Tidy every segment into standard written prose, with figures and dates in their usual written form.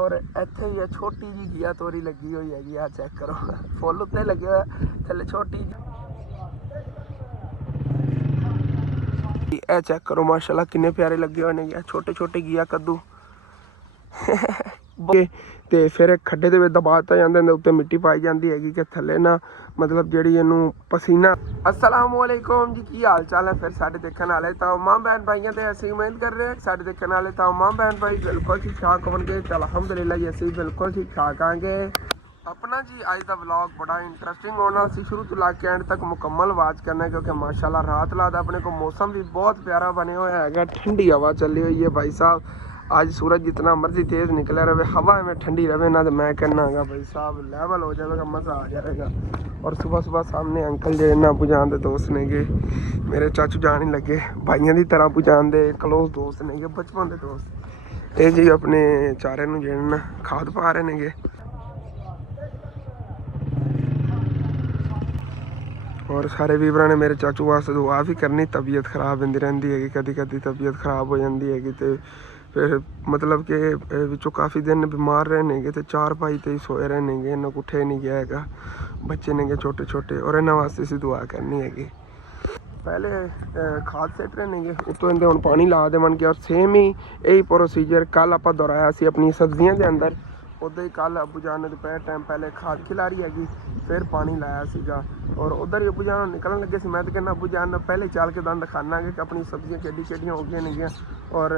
और ਇੱਥੇ ਹੀ ਛੋਟੀ ਜੀ ਘੀਆ ਤੋਰੀ ਲੱਗੀ ਹੋਈ ਹੈਗੀ ਆ, ਚੈੱਕ ਕਰੋ ਫੁੱਲ ਉੱਤੇ ਲੱਗੇ ਹੋਇਆ, ਥੱਲੇ ਛੋਟੀ ਜੀ ਇਹ ਚੈੱਕ ਕਰੋ ਮਾਸ਼ਾਅੱਲਾ ਕਿੰਨੇ ਪਿਆਰੇ ਲੱਗੇ ਹੋਏ ਨੇ ਛੋਟੇ ਛੋਟੇ ਘੀਆ ਕੱਦੂ ਤੇ ਫਿਰ ਖੱਡੇ ਦੇ ਵਿੱਚ ਦਬਾ ਦਿੱਤਾ ਜਾਂਦਾ, ਇਹਦੇ ਉੱਤੇ ਮਿੱਟੀ ਪਾਈ ਜਾਂਦੀ ਹੈਗੀ ਕਿ ਥੱਲੇ ਨਾ ਮਤਲਬ ਜਿਹੜੀ ਇਹਨੂੰ ਪਸੀਨਾ। अस्सलाम वालेकुम जी, की हाल चाल है फिर साढ़े देखने वाले तमाम बहन भाइयों से असं उम्मीद कर रहे हैं साढ़े देखने वाले तमाम बहन भाई बिल्कुल ठीक ठाक होंगे। तो अलहमदुलिल्लाह जी असं बिल्कुल ठीक ठाक आएंगे। अपना जी अज का व्लॉग बड़ा इंटरस्टिंग होना, शुरू तो ला के एंड तक मुकम्मल वाच करना है क्योंकि माशाल्लाह रात रात अपने को मौसम भी बहुत प्यारा बने हुआ है, ठंडी हवा चली हुई है भाई साहब। आज सूरज जितना मर्जी तेज़ निकला रहे, हवा में ठंडी रहे ना, तो मैं कहना है भाई साहब लेवल हो जाएगा, मज़ा आ जाएगा। और सुबह सुबह सामने अंकल जो ना पुजान दे दोस्त ने गे, मेरे चाचू जान ही लगे भाइयों की तरह पुजान दे क्लोज दोस्त ने गे, बचपन के दोस्त। ये जी अपने चारे नूं जेहड़े ना खाद पा रहे ने गे। और सारे वीवरां ने मेरे चाचू वास्ते दुआ भी करनी, तबीयत खराब होंदी रहिंदी है, कदी कदी तबीयत खराब हो जाती है तो फिर मतलब कि विचों काफ़ी दिन बीमार रहने तो 4 भाई तो ही सोए रहने इन्हें उठे नहीं गया है, बच्चे ने छोटे छोटे, और इन्होंने वास्ते असीं दुआ करनी हैगी। पहले खाद सेट रहने उतों इन्हें हुण पानी ला देवन के, और सेम ही यही प्रोसीजर कल आप दोहराया सी अपनी सब्जियां के अंदर। उधर ही कल अबू जान ने दोपहर टाइम पहले खाद खिलारी हैगी, फिर पानी लाया सीगा, और उधर ही अबू जान निकलन लगे सी। मैं तो कहना अबू जान ने पहले चल के दंद खाना कि अपनी सब्जियां केडी केडियां हो गई ने, और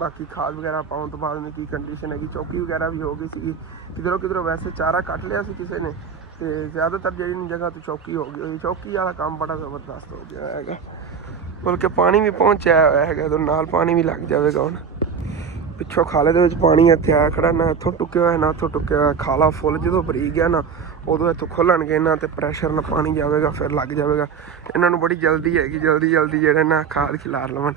बाकी खाद वगैरह पाने तो बाद में की कंडीशन हैगी, चौकी वगैरह भी हो गई सी किधरों किधरों। वैसे चारा कट लिया सी किसी ने, तो ज़्यादातर जी जगह तो चौकी हो गई, चौकी वाला काम बड़ा ज़बरदस्त हो गया है, बल्कि पानी भी पहुँचा है तो नाल पानी भी लग जाएगा। हुण पिछों खाले दे पानी इत्थे आया खड़ा, ना इत्थों टुक्या होया ना इत्थों टुक्या होया। खाला फुल जो भरी गया ना उदों इत्थों खुलणगे ना, तो प्रैशर ना पानी जाएगा फिर लग जाएगा। इन्होंने बड़ी जल्दी हैगी, जल्दी जल्दी जेहड़े ना खाद खिलार लवन।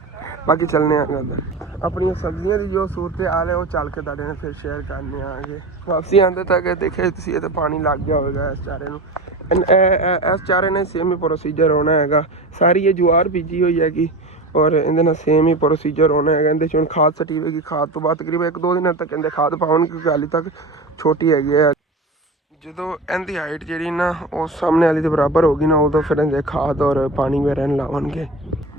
बाकी चलने आगे अंदर अपनी सब्जियां की जो सूरत हाल है वो चल के तुहाडे नाल फिर शेयर करने आगे। वापसी आंदे तक देखे तुसीं तो पानी लग गया होगा इस चारे नूं। इस चारे ने सेम ही प्रोसीजर होना है, सारी ये ज्वार बीजी हुई हैगी और इहदे सेम ही प्रोसीजर होना है। इहदे च खाद सटी होगी, खाद तो बाद तकरीबन 1-2 दिन तक इहदे खाद पाउणगे क्योंकि हाली तक छोटी हैगी है। जो इहदी हाइट जी ना वो सामने वाली के बराबर होगी ना, उदों फिर इहदे खाद और पानी वगैरह लावणगे।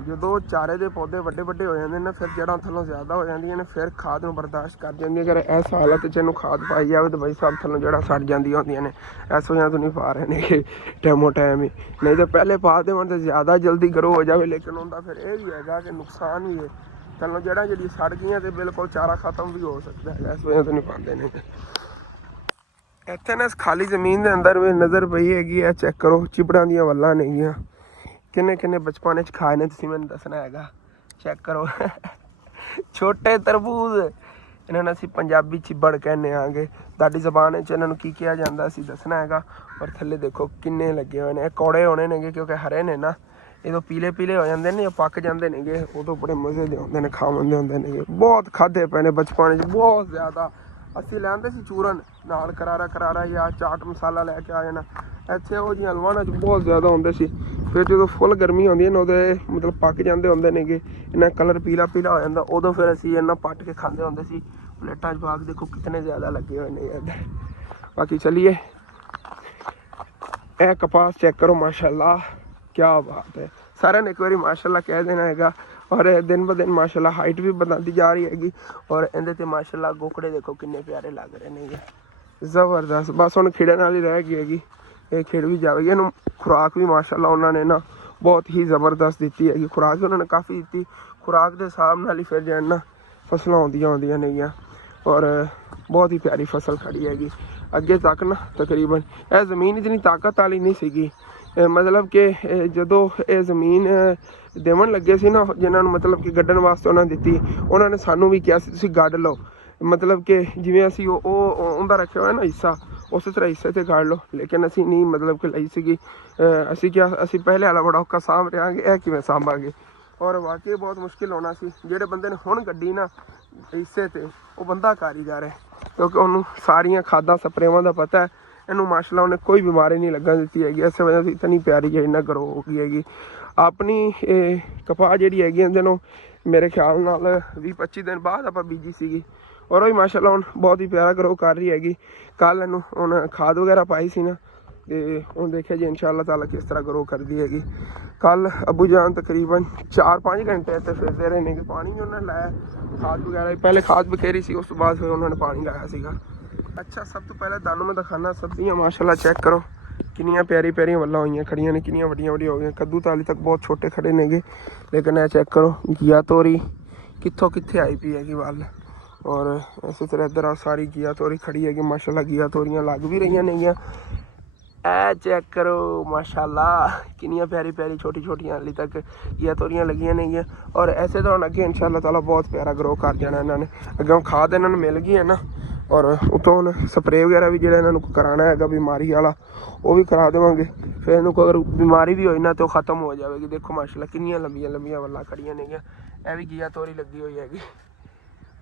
जो चारे के पौधे वड्डे वड्डे हो जाते हैं फिर जड़ां थल्लों ज़्यादा हो जाती ने, फिर खाद में बर्दाश्त कर जाती। अगर इस हालत च इहनूं खाद पाई जाए तो भाई साहब थल्लों जड़ां सड़ जांदियां होंदियां ने। इस वजह तो नहीं पा रहे ने टाइमो टाइम ही, नहीं तो पहले पा देवन तो ज़्यादा जल्दी ग्रो हो जाए। लेकिन उनका फिर यह भी है कि नुकसान भी है, थल्लों जड़ां जी सड़ गई तो बिल्कुल चारा खत्म भी हो सकता है, इस वजह तो नहीं पाते ने। इत्थे ना इस खाली जमीन के अंदर भी नज़र पई हैगी है, चेक करो चिबड़ां दियां वल्लां नेगियां, किन्ने किन्ने बचपन च खाए ने तुसीं मैनूं दसना हैगा। चेक करो छोटे तरबूज, इन्होंने असीं पंजाबी चिबड़ कहने आगे, साडी जबान च इन्हां नूं की कहा जांदा असीं दसना हैगा। और थल्ले देखो किन्ने लगे हुए ने, कौड़े होने ने क्योंकि हरे ने ना, जो पीले पीले हो जाते हैं पक जाते हैं, उदों बड़े मज़े दे होंदे ने, खावन दे होंदे ने। बहुत खाधे पे ने बचपन च, बहुत ज़्यादा। असीं लैंदे सी चूरन नाल करारा करारा या चाट मसाला लैके आ जाना, इत्थे वो जी हलवाना च बहुत ज़्यादा होंदे सी। फिर जो फुल गर्मी होंदी है ना उहदे मतलब पक जाते होंदे ने, इन्ना कलर पीला पीला हो जाता, उदों फिर असीं इन्ना पट के खांदे होंदे सी। प्लेटां च पाक देखो कितने ज़्यादा लगे हुए ने इधर। बाकी चलिए ए कपास चेक करो माशाल्लाह, क्या बात है। सारे ने एक बार माशाल्लाह कह देना हैगा। और दिन ब दिन माशाल्लाह हाइट भी बनाती जा रही हैगी, और इहदे ते माशाल्लाह गोकड़े देखो किन्ने प्यारे लग रहे ने, ज़बरदस्त। बस हुण खिड़े नाल ही रह गई हैगी, ये खिड़ भी जाएगी। इन्हूं खुराक भी माशाल्लाह उन्होंने ना बहुत ही ज़बरदस्त दी हैगी, खुराक भी उन्होंने काफ़ी दी। खुराक के हिसाब नाल ही फिर जो ना फसलां आउंदियां नेगियां, और बहुत ही प्यारी फसल खड़ी हैगी अगे तक ना। तकरीबन यह ज़मीन इतनी ताकत वाली नहीं सीगी, मतलब कि जो ये ज़मीन देवन लगे सी ना जिन्होंने मतलब कि गड्ढण वास्ते उन्होंने दी, उन्होंने सानू भी कहा तुसीं गड्ढ लो, मतलब कि जिवें असीं उनका रखा हुआ ना हिस्सा उस तरह हिस्से से गाड़ लो। लेकिन असी नहीं मतलब कि लई सीगी, असी क्या असी पहले वाला बड़ा औखा सामभ रहा, यह किवें सामभांगे। और वाकई बहुत मुश्किल होना सी। जिहड़े बंदे ने हुण गड्डी ना हिस्से ते वो बंदा कारीगर है, क्योंकि उन्होंने सारिया खादा स्प्रेवां का पता है। इन्हूं माशाल्लाह उन्हें कोई बीमारी नहीं लगन दी हैगी, इस वजह से इतनी प्यारी जी ना ग्रो हो गई हैगी। अपनी कपाह जी हैगी इहदे नाल मेरे ख्याल नाल 20-25 दिन बाद आप बीजी सीगी, ਔਰ ਉਹ ਵੀ ਮਾਸ਼ਾਅੱਲਾ ਹੁਣ ਬਹੁਤ ਹੀ ਪਿਆਰਾ ਗਰੋ ਕਰ ਰਹੀ ਹੈਗੀ। ਕੱਲ੍ਹ ਇਹਨੂੰ ਹੁਣ ਖਾਦ ਵਗੈਰਾ ਪਾਈ ਸੀ ਨਾ, ਤੇ ਹੁਣ ਦੇਖਿਆ ਜੀ ਇਨਸ਼ਾਅੱਲਾ ਤਾਲਾ ਕਿਸ ਤਰ੍ਹਾਂ ਗਰੋ ਕਰਦੀ ਹੈਗੀ। ਕੱਲ੍ਹ ਅਬੂ ਜਾਨ ਤਕਰੀਬਨ 4-5 ਘੰਟੇ ਇੱਥੇ ਫਿਰਦੇ ਰਹੇ ਨੇ ਕਿ ਪਾਣੀ ਵੀ ਉਹਨਾਂ ਨੇ ਲਾਇਆ, ਖਾਦ ਵਗੈਰਾ ਪਹਿਲੇ ਖਾਦ ਬਖੇਰੀ ਸੀ, ਉਸ ਤੋਂ ਬਾਅਦ ਫਿਰ ਉਹਨਾਂ ਨੇ ਪਾਣੀ ਲਾਇਆ ਸੀਗਾ। ਅੱਛਾ, ਸਭ ਤੋਂ ਪਹਿਲਾਂ ਤੁਹਾਨੂੰ ਮੈਂ ਦਿਖਾਉਣਾ ਸਬਜ਼ੀਆਂ। ਮਾਸ਼ਾਅੱਲਾ ਚੈੱਕ ਕਰੋ ਕਿੰਨੀਆਂ ਪਿਆਰੀ ਪਿਆਰੀਆਂ ਵੱਲਾਂ ਹੋਈਆਂ ਖੜੀਆਂ ਨੇ, ਕਿੰਨੀਆਂ ਵੱਡੀਆਂ ਵੱਡੀਆਂ ਹੋ ਗਈਆਂ। ਕੱਦੂ ਤਾਂ ਹਾਲੇ ਤੱਕ ਬਹੁਤ ਛੋਟੇ ਖੜੇ ਨੇਗੇ, ਲੇਕਿਨ ਇਹ ਚੈੱਕ ਕਰੋ ਘੀਆ ਤੋਰੀ ਕਿੱਥੋਂ ਕਿੱਥੇ ਆਈ ਪਈ ਹੈਗੀ ਵੱਲ। ਔਰ ਇਸੇ ਤਰ੍ਹਾਂ ਇੱਧਰ ਆ ਸਾਰੀ ਘੀਆ ਤੋਰੀ ਖੜੀ ਹੈਗੀ। ਮਾਸ਼ਾਅੱਲਾ ਘੀਆ ਤੋਰੀਆਂ ਲੱਗ ਵੀ ਰਹੀਆਂ ਨੇਗੀਆਂ। ਇਹ ਚੈੱਕ ਕਰੋ ਮਾਸ਼ਾਅੱਲਾ ਕਿੰਨੀਆਂ ਪਿਆਰੀ ਪਿਆਰੀ ਛੋਟੀ ਛੋਟੀਆਂ ਹਾਲੇ ਤੱਕ ਘੀਆ ਤੋਰੀਆਂ ਲੱਗੀਆਂ ਨੇਗੀਆਂ। ਔਰ ਐਸੇ ਤਾਂ ਹੁਣ ਅੱਗੇ ਇਨਸ਼ਾਅੱਲਾ ਤਾਲਾ ਬਹੁਤ ਪਿਆਰਾ ਗਰੋ ਕਰ ਜਾਣਾ ਇਹਨਾਂ ਨੇ। ਅੱਗੇ ਖਾਦ ਇਹਨਾਂ ਨੂੰ ਮਿਲ ਗਈ ਹੈ ਨਾ, ਔਰ ਉੱਤੋਂ ਹੁਣ ਸਪਰੇਅ ਵਗੈਰਾ ਵੀ ਜਿਹੜਾ ਇਹਨਾਂ ਨੂੰ ਕਰਾਉਣਾ ਹੈਗਾ ਬਿਮਾਰੀ ਵਾਲਾ, ਉਹ ਵੀ ਕਰਾ ਦੇਵਾਂਗੇ। ਫਿਰ ਇਹਨੂੰ ਕੋਈ ਅਗਰ ਬਿਮਾਰੀ ਵੀ ਹੋਈ ਨਾ ਤਾਂ ਉਹ ਖਤਮ ਹੋ ਜਾਵੇਗੀ। ਦੇਖੋ ਮਾਸ਼ਾਅੱਲਾ ਕਿੰਨੀਆਂ ਲੰਬੀਆਂ ਲੰਬੀਆਂ ਵੱਲਾਂ ਖੜੀਆਂ ਨੇਗੀਆਂ। ਇਹ ਵੀ ਘੀਆ ਤੋਰੀ ਲੱਗੀ ਹੋਈ ਹੈਗੀ,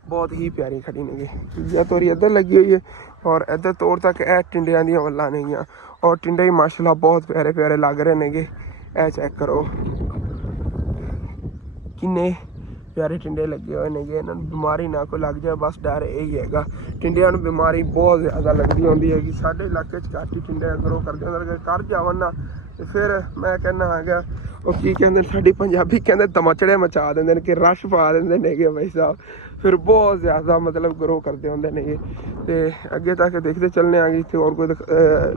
ਬਹੁਤ ਹੀ ਪਿਆਰੀ ਖੜੀ ਨੇਗੀ। ਘੀਆ ਤੋਰੀ ਇੱਧਰ ਲੱਗੀ ਹੋਈ ਹੈ, ਔਰ ਇੱਧਰ ਤੋੜ ਤੱਕ ਇਹ ਟਿੰਡਿਆਂ ਦੀਆਂ ਵੱਲਾਂ ਨੇਗੀਆਂ। ਔਰ ਟਿੰਡੇ ਵੀ ਮਾਸ਼ਾਅੱਲਾ ਬਹੁਤ ਪਿਆਰੇ ਪਿਆਰੇ ਲੱਗ ਰਹੇ ਨੇਗੇ। ਇਹ ਚੈੱਕ ਕਰੋ ਕਿੰਨੇ ਪਿਆਰੇ ਟਿੰਡੇ ਲੱਗੇ ਹੋਏ ਨੇਗੇ। ਇਹਨਾਂ ਨੂੰ ਬਿਮਾਰੀ ਨਾ ਕੋਈ ਲੱਗ ਜਾਏ, ਬਸ ਡਰ ਇਹੀ ਹੈਗਾ। ਟਿੰਡਿਆਂ ਨੂੰ ਬਿਮਾਰੀ ਬਹੁਤ ਜ਼ਿਆਦਾ ਲੱਗਦੀ ਹੁੰਦੀ ਹੈਗੀ। ਸਾਡੇ ਇਲਾਕੇ 'ਚ ਘੱਟ ਹੀ ਟਿੰਡੇ ਗਰੋ ਕਰਦੇ ਹੁੰਦੇ, ਅਗਰ ਕਰ ਜਾਵਣ ਨਾ ਤੇ ਫਿਰ ਮੈਂ ਕਹਿੰਦਾ ਹੈਗਾ ਉਹ ਕੀ ਕਹਿੰਦੇ ਨੇ ਸਾਡੀ ਪੰਜਾਬੀ ਕਹਿੰਦੇ ਤਮਚੜੇ ਮਚਾ ਦਿੰਦੇ ਨੇ ਕਿ ਰਸ਼ ਪਾ ਦਿੰਦੇ ਨੇਗੇ ਭਾਈ ਸਾਹਿਬ। ਫਿਰ ਬਹੁਤ ਜ਼ਿਆਦਾ ਮਤਲਬ ਗਰੋ ਕਰਦੇ ਹੁੰਦੇ ਨੇਗੇ। ਤੇ ਅੱਗੇ ਤੱਕ ਦੇਖਦੇ ਚੱਲਣੇ ਆ। ਇੱਥੇ ਹੋਰ ਕੋਈ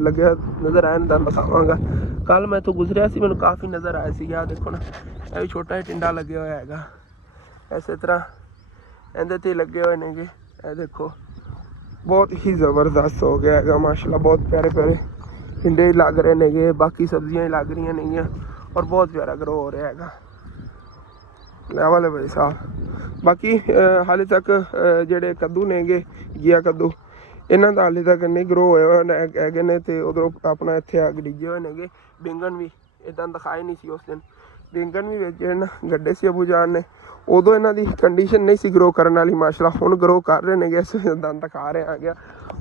ਲੱਗਿਆ ਨਜ਼ਰ ਆਇਆ ਤਾਂ ਦਿਖਾਵਾਂਗਾ। ਕੱਲ੍ਹ ਮੈਂ ਇੱਥੋਂ ਗੁਜ਼ਰਿਆ ਸੀ, ਮੈਨੂੰ ਕਾਫੀ ਨਜ਼ਰ ਆਇਆ ਸੀ। ਆਹ ਦੇਖੋ ਨਾ, ਇਹ ਵੀ ਛੋਟਾ ਜਿਹਾ ਟਿੰਡਾ ਲੱਗਿਆ ਹੋਇਆ ਹੈਗਾ। ਇਸੇ ਤਰ੍ਹਾਂ ਇਹਦੇ 'ਤੇ ਲੱਗੇ ਹੋਏ ਨੇਗੇ। ਇਹ ਦੇਖੋ ਬਹੁਤ ਹੀ ਜ਼ਬਰਦਸਤ ਹੋ ਗਿਆ ਹੈਗਾ ਮਾਸ਼ਾਅੱਲਾ। ਬਹੁਤ ਪਿਆਰੇ ਪਿਆਰੇ ਟਿੰਡੇ ਹੀ ਲੱਗ ਰਹੇ ਨੇਗੇ, ਬਾਕੀ ਸਬਜ਼ੀਆਂ ਹੀ ਲੱਗ ਰਹੀਆਂ ਨੇਗੀਆਂ, ਔਰ ਬਹੁਤ ਪਿਆਰਾ ਗਰੋ ਹੋ ਰਿਹਾ ਹੈਗਾ। ਲੈਵਲ ਹੈ ਭਾਈ ਸਾਹਿਬ। ਬਾਕੀ ਹਾਲੇ ਤੱਕ ਜਿਹੜੇ ਕੱਦੂ ਨੇਗੇ ਘੀਆ ਕੱਦੂ, ਇਹਨਾਂ ਦਾ ਹਾਲੇ ਤੱਕ ਨਹੀਂ ਗਰੋ ਹੋਏ ਹੋਏ ਹੈਗੇ ਨੇ। ਅਤੇ ਉਧਰੋਂ ਆਪਣਾ ਇੱਥੇ ਅੱਗ ਡਿੱਗੇ ਹੋਏ ਨੇਗੇ। ਬੈਂਗਣ ਵੀ ਇੱਦਾਂ ਦਿਖਾਏ ਨਹੀਂ ਸੀ ਉਸ ਦਿਨ। ਬੈਂਗਣ ਵੀ ਵਿੱਚ ਨਾ ਗੱਡੇ ਸੀ ਅਬੂ ਜਾਨ ਨੇ, ਉਦੋਂ ਇਹਨਾਂ ਦੀ ਕੰਡੀਸ਼ਨ ਨਹੀਂ ਸੀ ਗਰੋ ਕਰਨ ਵਾਲੀ। ਮਾਸ਼ਾਅੱਲਾ ਹੁਣ ਗਰੋ ਕਰ ਰਹੇ ਨੇਗੇ। ਇਸ ਦੰਦ ਦਿਖਾ ਰਿਹਾ ਗਿਆ।